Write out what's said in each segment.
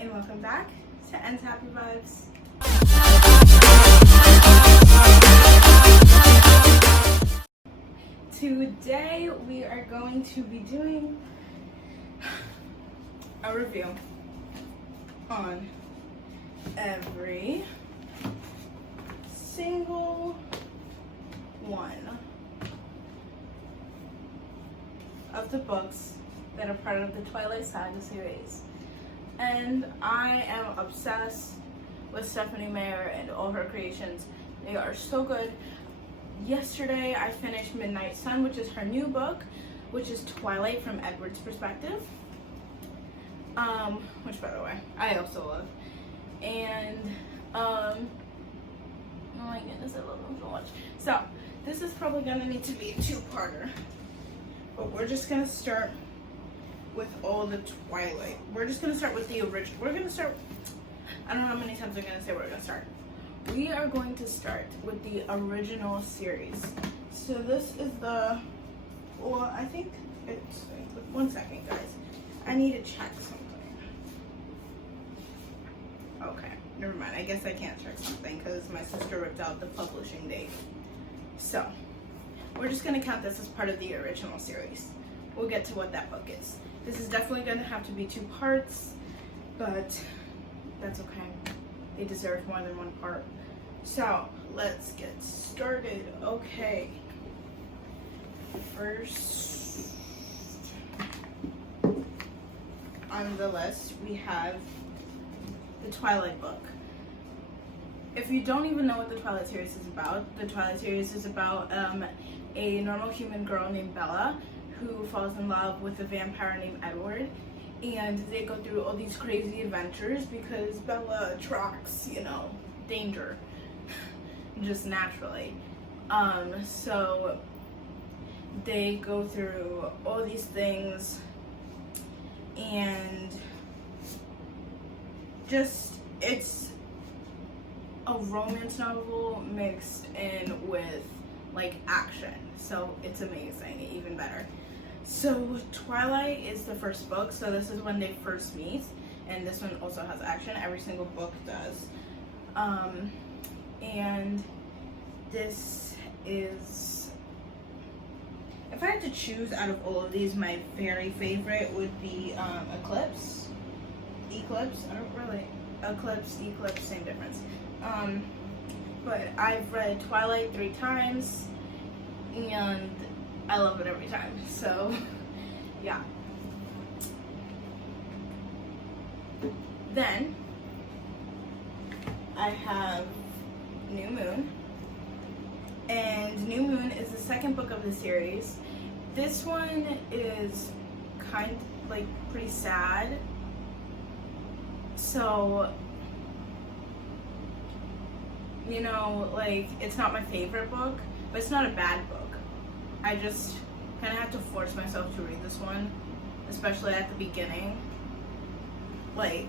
and welcome back to End's Happy Vibes. Today we are going to be doing a review on every single one of the books that are part of the Twilight Saga series. And I am obsessed with Stephanie Meyer and all her creations. They are so good. Yesterday I finished Midnight Sun, which is her new book, which is Twilight from Edward's perspective. Which, by the way, I also love. And oh my goodness, I love them so much. So this is probably gonna need to be a two-parter, but we're just gonna start with all the Twilight. We're just gonna start with the original. We're gonna start, I don't know how many times I'm gonna say we're gonna start. We are going to start with the original series. So this is the, well, I think it's, 1 second guys. I need to check something. Okay, never mind. I guess I can't check something because my sister ripped out the publishing date. So, we're just gonna count this as part of the original series. We'll get to what that book is. This is definitely gonna have to be 2 parts, but that's okay. They deserve more than 1 part. So, let's get started. Okay. First on the list, we have the Twilight book. If you don't even know what the Twilight series is about, the Twilight series is about a normal human girl named Bella who falls in love with a vampire named Edward, and they go through all these crazy adventures because Bella attracts, you know, danger just naturally. So they go through all these things, and just, it's a romance novel mixed in with like action, so it's amazing, even better. So Twilight is the first book, so this is when they first meet, and this one also has action. Every single book does. And this is, if I had to choose out of all of these, my very favorite would be Eclipse. Eclipse, I don't really, Eclipse, same difference. But I've read Twilight 3 times, and I love it every time, so yeah. Then I have New Moon, and New Moon is the second book of the series. This one is kind of like pretty sad, so you know, like, it's not my favorite book, but it's not a bad book. I just kind of had to force myself to read this one, especially at the beginning. Like,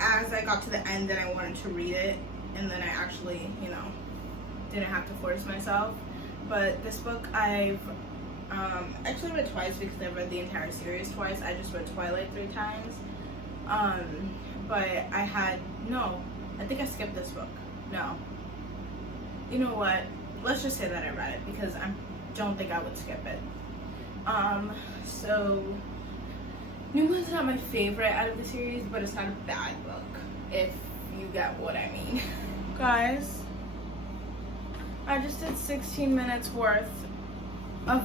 as I got to the end, then I wanted to read it, and then I actually, you know, didn't have to force myself. But this book I've actually read twice because I've read the entire series twice. I just read Twilight 3 times. But I had, no, I think I skipped this book. No. You know what? Let's just say that I read it because I don't think I would skip it. So New Moon's not my favorite out of the series, but it's not a bad book, if you get what I mean. Guys, I just did 16 minutes worth of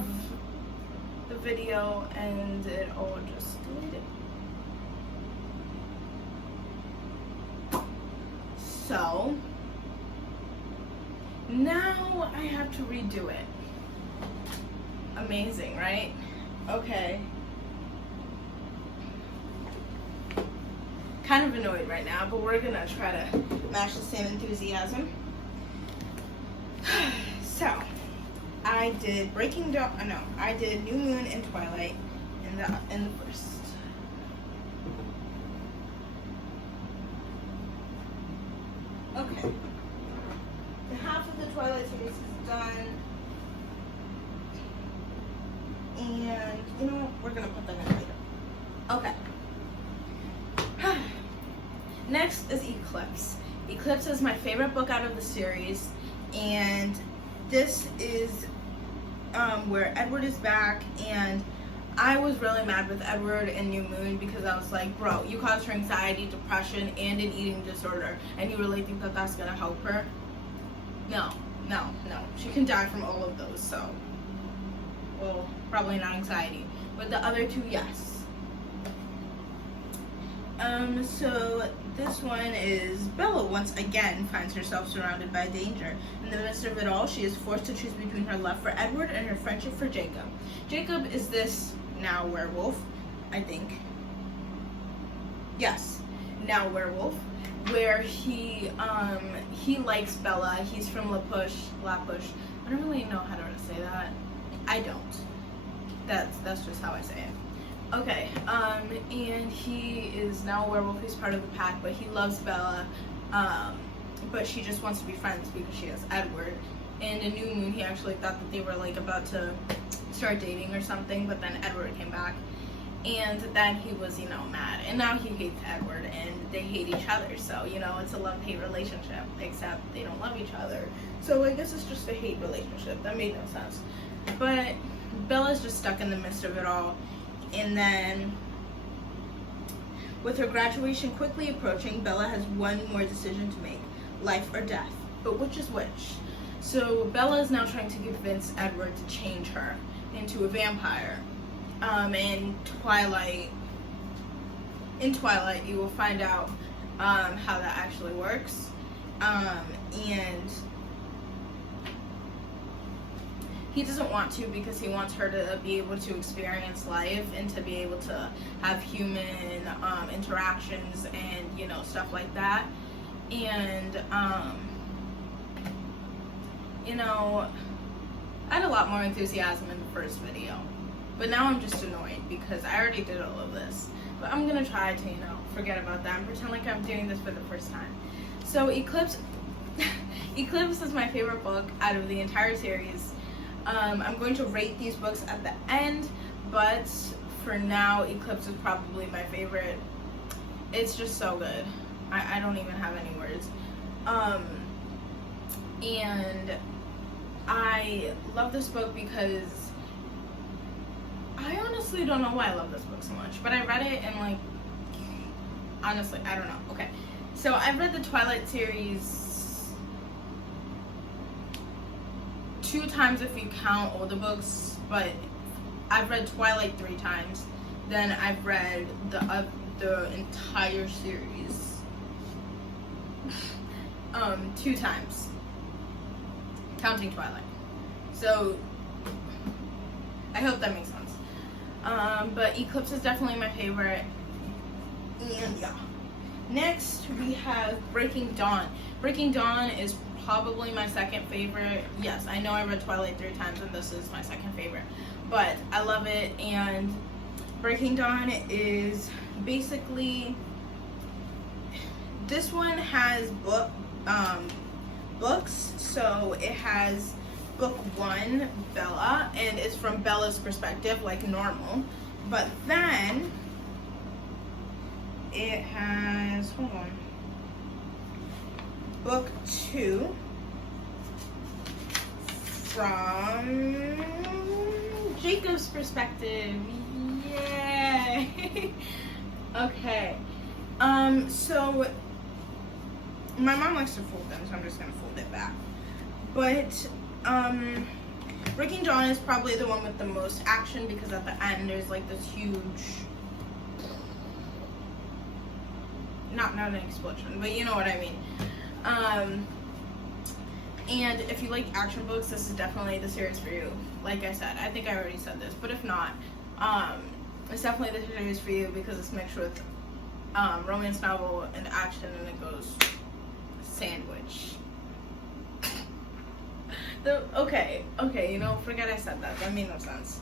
the video and it all just deleted. So now I have to redo it. Amazing, right? Okay. Kind of annoyed right now, but we're gonna try to match the same enthusiasm. So, I did I did New Moon and Twilight in the first. Okay. The half of the Twilight series is done. And you know what? We're gonna put that in later. Okay. Next is Eclipse. Eclipse is my favorite book out of the series, and this is where Edward is back, and I was really mad with Edward in New Moon because I was like, bro, you caused her anxiety, depression, and an eating disorder, and you really think that that's gonna help her? No. She can die from all of those, so, well, probably not anxiety, but the other two, yes. So this one is Bella once again finds herself surrounded by danger. In the midst of it all, she is forced to choose between her love for Edward and her friendship for Jacob. Jacob is this now werewolf, I think. Yes, now werewolf, where he likes Bella. He's from La Push. I don't really know how to say that. I don't. That's just how I say it. Okay, and he is now a werewolf. He's part of the pack, but he loves Bella, but she just wants to be friends because she has Edward. And in New Moon, he actually thought that they were like about to start dating or something, but then Edward came back, and then he was, mad, and now he hates Edward, and they hate each other, so, it's a love-hate relationship, except they don't love each other, so I guess it's just a hate relationship. That made no sense, but Bella's just stuck in the midst of it all. And then, with her graduation quickly approaching, Bella has one more decision to make: life or death. But which is which? So Bella is now trying to convince Edward to change her into a vampire. In Twilight, you will find out how that actually works. And he doesn't want to because he wants her to be able to experience life and to be able to have human interactions and, stuff like that. And, I had a lot more enthusiasm in the first video. But now I'm just annoyed because I already did all of this. But I'm going to try to, forget about that and pretend like I'm doing this for the first time. So Eclipse is my favorite book out of the entire series. I'm going to rate these books at the end, but for now, Eclipse is probably my favorite. It's just so good. I don't even have any words. And I love this book because I honestly don't know why I love this book so much, but I read it and honestly, I don't know. Okay, so I've read the Twilight series 2 times if you count all the books, but I've read Twilight 3 times. Then I've read the entire series 2 times, counting Twilight. So I hope that makes sense. But Eclipse is definitely my favorite. And yeah. Next we have Breaking Dawn. Breaking Dawn is probably my second favorite. Yes, I know I read Twilight 3 times and this is my second favorite, but I love it. And Breaking Dawn is basically, this one has books. So it has book 1, Bella, and it's from Bella's perspective, like normal. But then it has, hold on, book 2 from Jacob's perspective. Yay! Okay. So my mom likes to fold them, so I'm just gonna fold it back. But Breaking Dawn is probably the one with the most action because at the end there's like this huge, not an explosion, but you know what I mean. And if you like action books, this is definitely the series for you. Like I said, I think I already said this, but if not, it's definitely the series for you because it's mixed with romance novel and action, and it goes sandwich. Okay, forget I said that. That made no sense.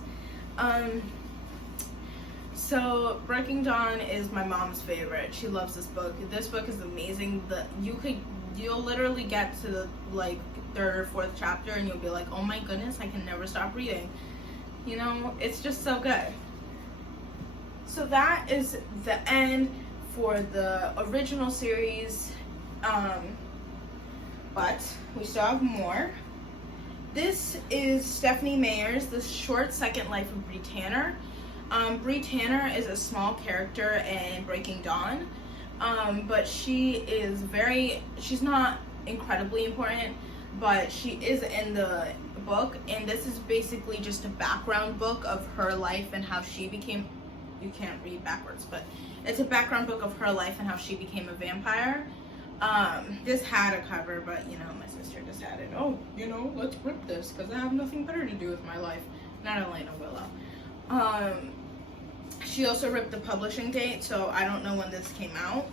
So Breaking Dawn is my mom's favorite. She loves this book. This book is amazing. You'll literally get to the 3rd or 4th chapter and you'll be like, oh my goodness, I can never stop reading. It's just so good. So that is the end for the original series, but we still have more. This is Stephanie Meyer's The Short Second Life of Bree Tanner. Bree Tanner is a small character in Breaking Dawn, but she's not incredibly important, but she is in the book, and this is basically just a background book of her life and how she became, you can't read backwards, but it's a background book of her life and how she became a vampire. This had a cover, but you know, my sister decided, oh, you know, let's rip this because I have nothing better to do with my life. Not Elena, Willow. She also ripped the publishing date, so I don't know when this came out.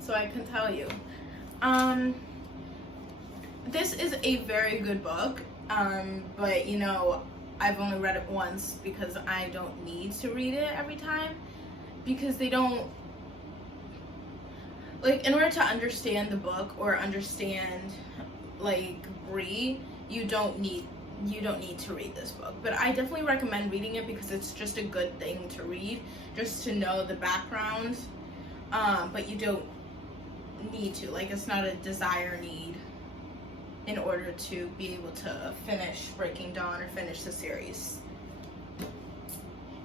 So I can tell you. This is a very good book, but you know, I've only read it once because I don't need to read it every time, because they don't, like, in order to understand the book or understand, like, Bree, you don't need to read this book. But I definitely recommend reading it because it's just a good thing to read, just to know the background, but you don't need to, like, it's not a desire need in order to be able to finish Breaking Dawn or finish the series.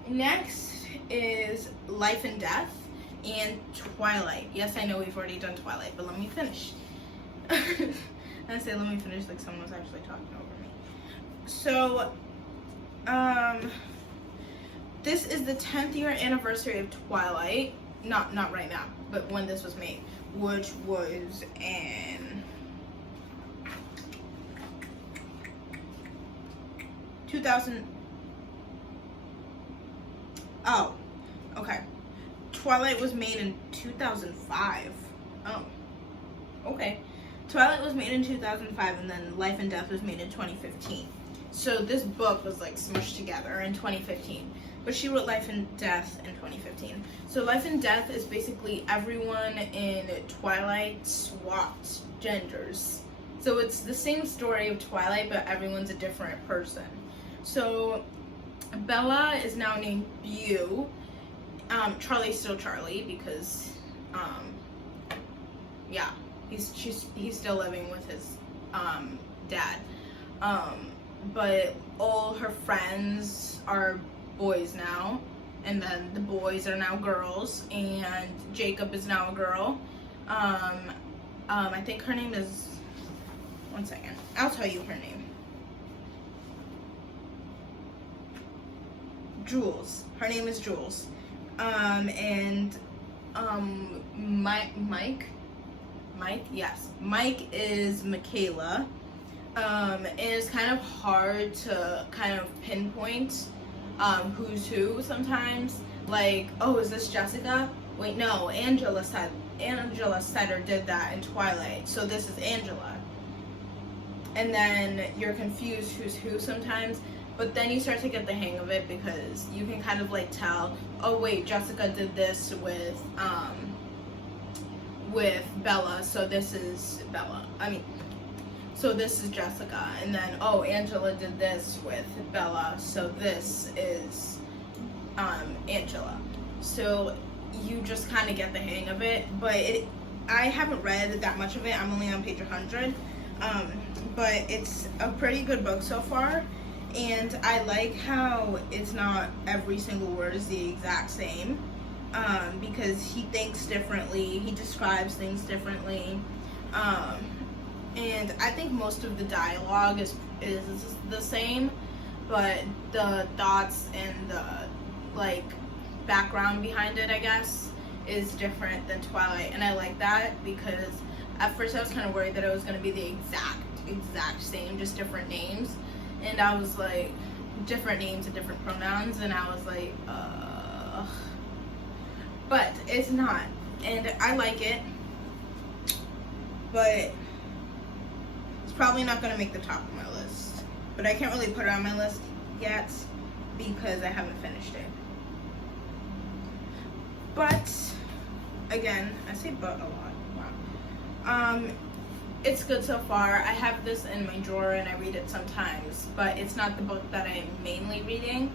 Next is Life and Death and Twilight. Yes, I know we've already done Twilight, but let me finish. I say let me finish like someone was actually talking over me. So, this is the 10th year anniversary of Twilight. Not right now, but when this was made, which was in 2000. Oh, okay. Twilight was made in 2005. Oh, okay. Twilight was made in 2005, and then Life and Death was made in 2015. So this book was like smushed together in 2015. But she wrote Life and Death in 2015. So Life and Death is basically everyone in Twilight swapped genders. So it's the same story of Twilight, but everyone's a different person. So Bella is now named Beau. Charlie's still Charlie because, yeah, he's still living with his dad. But all her friends are boys now, and then the boys are now girls, and Jacob is now a girl. I think her name is, one second, I'll tell you her name. Jules. Her name is Jules. Mike, yes. Mike is Michaela. And it's kind of hard to kind of pinpoint who's who sometimes. Like, oh, is this Jessica? Wait, no, Angela said or did that in Twilight, so this is Angela. And then you're confused who's who sometimes, but then you start to get the hang of it because you can kind of like tell, oh wait, Jessica did this with Bella, so this is Bella. So this is Jessica, and then, oh, Angela did this with Bella, so this is Angela. So you just kind of get the hang of it, but I haven't read that much of it. I'm only on page 100, but it's a pretty good book so far, and I like how it's not every single word is the exact same, because he thinks differently, he describes things differently, and I think most of the dialogue is the same, but the thoughts and the like background behind it, I guess, is different than Twilight, and I like that because at first I was kind of worried that it was going to be the exact same, just different names, and I was like, different names and different pronouns, and I was like, but it's not, and I like it, but it's probably not going to make the top of my list, but I can't really put it on my list yet because I haven't finished it. But again, I say but a lot. Wow. It's good so far. I have this in my drawer and I read it sometimes, but it's not the book that I'm mainly reading.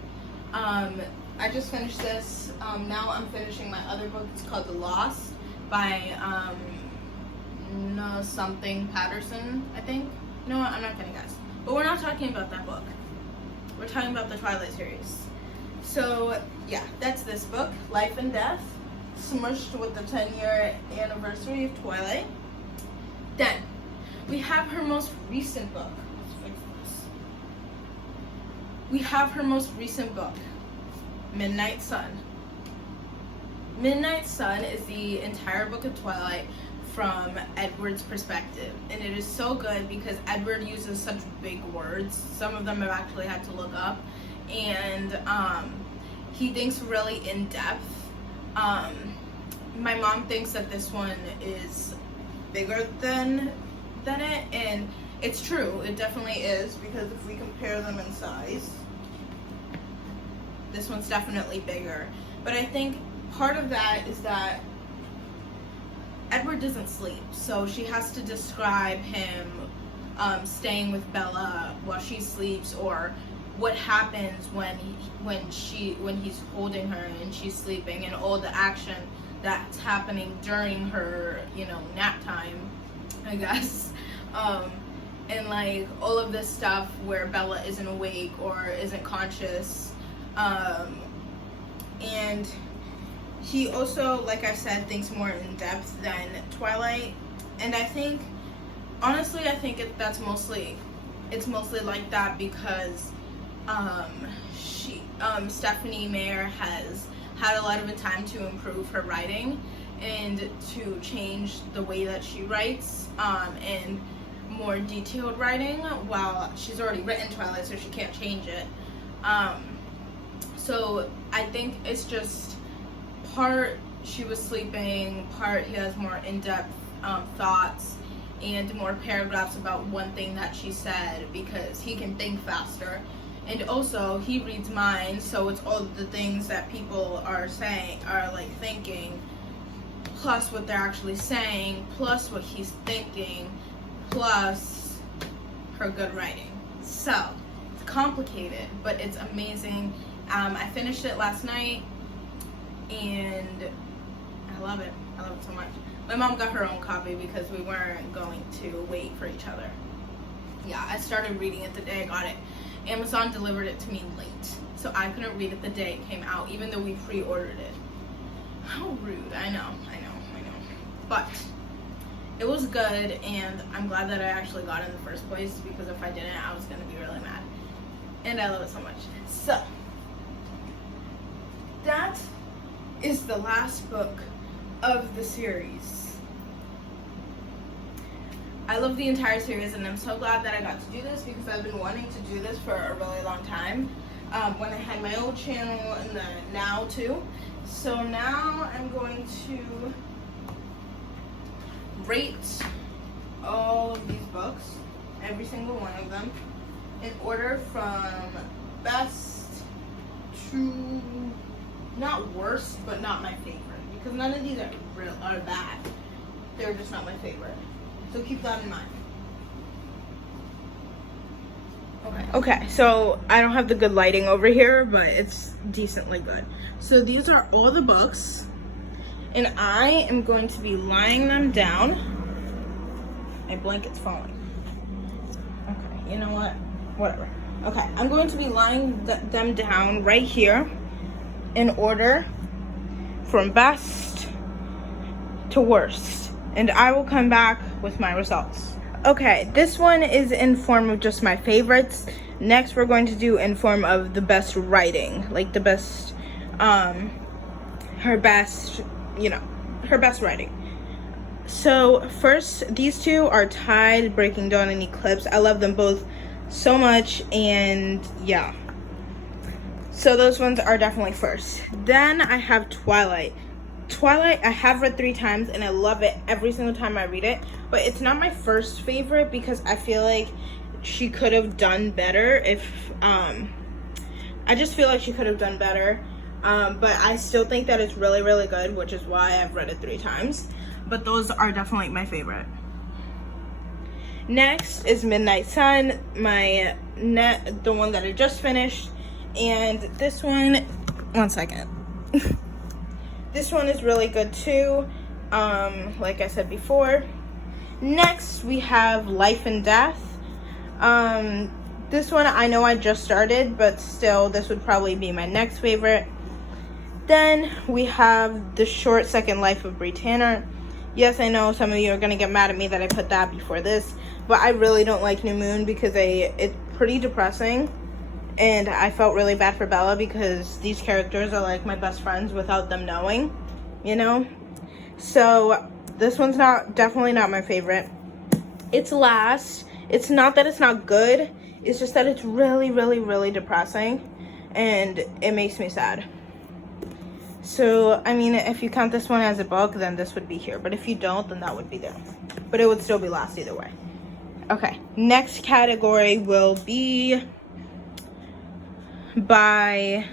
I just finished this. Now I'm finishing my other book. It's called The Lost by no something Patterson, I think. You know what? I'm not gonna guess. But we're not talking about that book. We're talking about the Twilight series. So yeah, that's this book, Life and Death, smushed with the 10-year anniversary of Twilight. Then we have her most recent book. We have her most recent book, Midnight Sun. Midnight Sun is the entire book of Twilight from Edward's perspective, and it is so good because Edward uses such big words. Some of them I've actually had to look up, and he thinks really in depth. My mom thinks that this one is bigger than it, and it's true, it definitely is, because if we compare them in size, this one's definitely bigger. But I think part of that is that Edward doesn't sleep, so she has to describe him staying with Bella while she sleeps, or what happens when he's holding her and she's sleeping, and all the action that's happening during her, nap time, I guess. And like all of this stuff where Bella isn't awake or isn't conscious. And he also, like I said, thinks more in depth than Twilight. And I think, honestly, it's mostly like that because Stephanie Meyer has had a lot of time to improve her writing and to change the way that she writes, and more detailed writing, while she's already written Twilight, so she can't change it. So I think it's just part she was sleeping, part he has more in-depth thoughts and more paragraphs about one thing that she said, because he can think faster. And also he reads minds, so it's all the things that people are saying, are like thinking, plus what they're actually saying, plus what he's thinking, plus her good writing. So it's complicated, but it's amazing. I finished it last night and I love it. I love it so much. My mom got her own copy because we weren't going to wait for each other. Yeah, I started reading it the day I got it. Amazon delivered it to me late, so I couldn't read it the day it came out, even though we pre-ordered it. How rude. I know. But it was good, and I'm glad that I actually got it in the first place, because if I didn't, I was going to be really mad. And I love it so much. So that is the last book of the series. I love the entire series, and I'm so glad that I got to do this, because I've been wanting to do this for a really long time, when I had my old channel, and then now too. So now I'm going to rate all of these books, every single one of them, in order from best to not worst, but not my favorite, because none of these are bad. They're just not my favorite. So keep that in mind. Okay, so I don't have the good lighting over here, but it's decently good. So these are all the books, and I am going to be lying them down. My blanket's falling. Okay, you know what? Whatever. Okay, I'm going to be lying them down right here in order from best to worst, and I will come back with my results. Okay, this one is in form of just my favorites. Next, we're going to do in form of the best writing, like the best, her best writing. So first, these two are tied, Breaking Dawn and Eclipse. I love them both so much, and yeah. So those ones are definitely first. Then I have Twilight. Twilight I have read 3 times, and I love it every single time I read it, but it's not my first favorite because I feel like she could have done better if I just feel like she could have done better, but I still think that it's really, really good, which is why I've read it 3 times. But those are definitely my favorite. Next is Midnight Sun, the one that I just finished, and this one 1 second. This one is really good too, like I said before. Next, we have Life and Death. This one I know I just started, but still, this would probably be my next favorite. Then we have The Short Second Life of Brie Tanner. Yes, I know some of you are going to get mad at me that I put that before this, but I really don't like New Moon because it's pretty depressing, and I felt really bad for Bella because these characters are like my best friends without them knowing, you know? So this one's definitely not my favorite. It's last. It's not that it's not good, it's just that it's really, really, really depressing, and it makes me sad. So, I mean, if you count this one as a book, then this would be here. But if you don't, then that would be there. But it would still be last either way. Okay, next category will be by,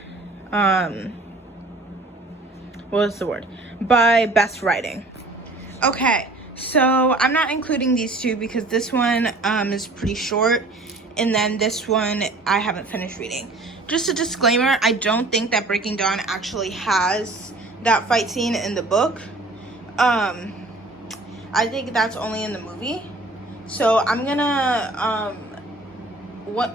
by best writing. Okay, so I'm not including these two because this one is pretty short. And then this one I haven't finished reading. Just a disclaimer, I don't think that Breaking Dawn actually has that fight scene in the book. I think that's only in the movie. So I'm gonna,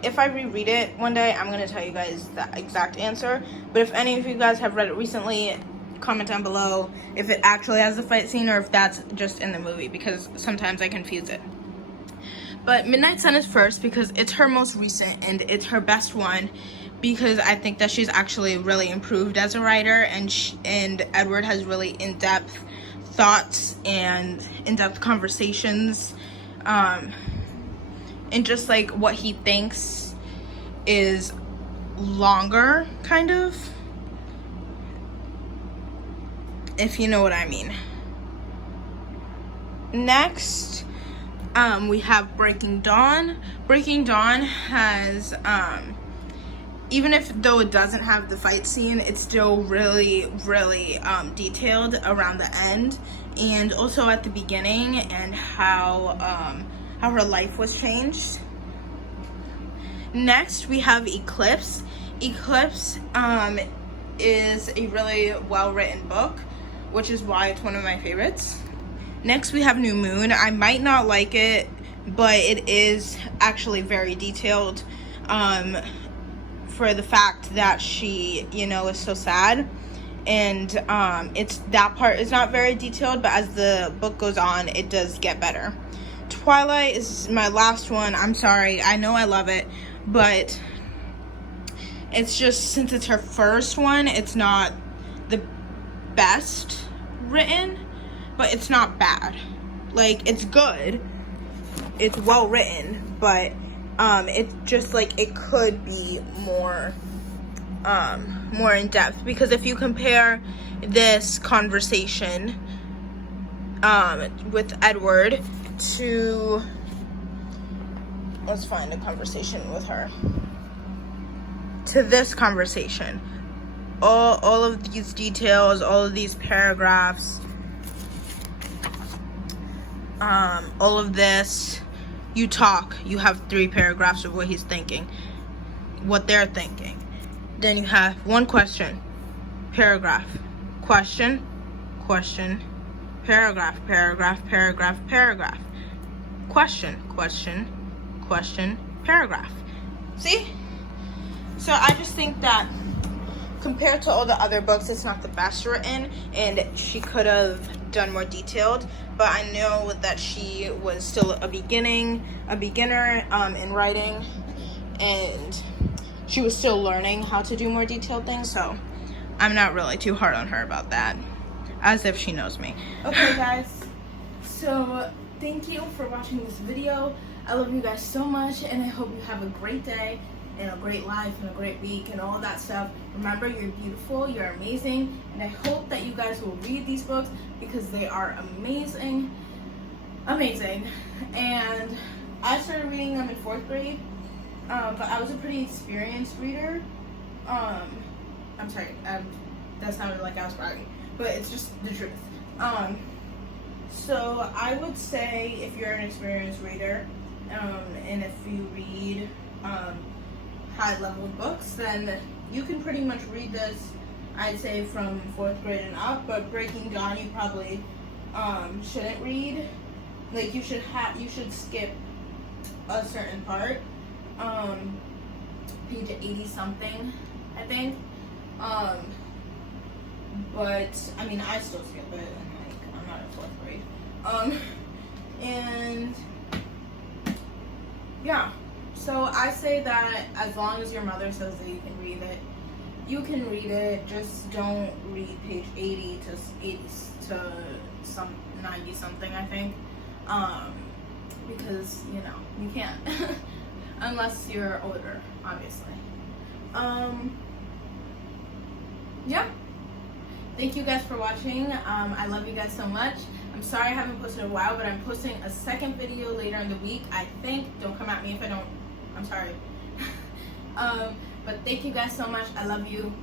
if I reread it one day, I'm gonna tell you guys the exact answer. But if any of you guys have read it recently, comment down below if it actually has the fight scene or if that's just in the movie, because sometimes I confuse it. But Midnight Sun is first because it's her most recent and it's her best one, because I think that she's actually really improved as a writer, and Edward has really in-depth thoughts and in-depth conversations, and just like what he thinks is longer, kind of, if you know what I mean. Next, we have Breaking Dawn. Breaking Dawn has, even though it doesn't have the fight scene, it's still really, really detailed around the end, and also at the beginning, and how her life was changed. Next, we have Eclipse. Eclipse is a really well-written book, which is why it's one of my favorites. Next, we have New Moon. I might not like it, but it is actually very detailed, for the fact that she, you know, is so sad. And that part is not very detailed, but as the book goes on, it does get better. Twilight is my last one. I'm sorry. I know I love it, but it's just, since it's her first one, it's not the best written. But it's not bad. Like, it's good. It's well written, but it's just like it could be more in depth, because if you compare this conversation with Edward to, let's find a conversation with her, to this conversation, all of these details, all of these paragraphs, all of this, you have 3 paragraphs of what he's thinking, what they're thinking. Then you have one question, paragraph, question, question, paragraph, paragraph, paragraph, paragraph, question, question, question, paragraph. See? So I just think that compared to all the other books, it's not the best written, and she could have done more detailed, but I know that she was still a beginner in writing, and she was still learning how to do more detailed things, so I'm not really too hard on her about that, as if she knows me. Okay guys, so thank you for watching this video. I love you guys so much, and I hope you have a great day and a great life and a great week and all that stuff. Remember, you're beautiful, you're amazing, and I hope that you guys will read these books because they are amazing. And I started reading them in 4th grade, but I was a pretty experienced reader. I'm sorry, that sounded like I was bragging, but it's just the truth. So I would say if you're an experienced reader, and if you read high-level books, then you can pretty much read this I'd say from 4th grade and up, but Breaking Dawn you probably shouldn't read. Like you should skip a certain part. Page 80 something, I think. But I mean I still skip it, and like I'm not in 4th grade. And yeah. So I say that as long as your mother says that you can read it, you can read it. Just don't read page 80 to some 90 something, I think, because you know you can't unless you're older, obviously. Yeah. Thank you guys for watching. I love you guys so much. I'm sorry I haven't posted in a while, but I'm posting a second video later in the week, I think. Don't come at me if I don't. I'm sorry. But thank you guys so much. I love you.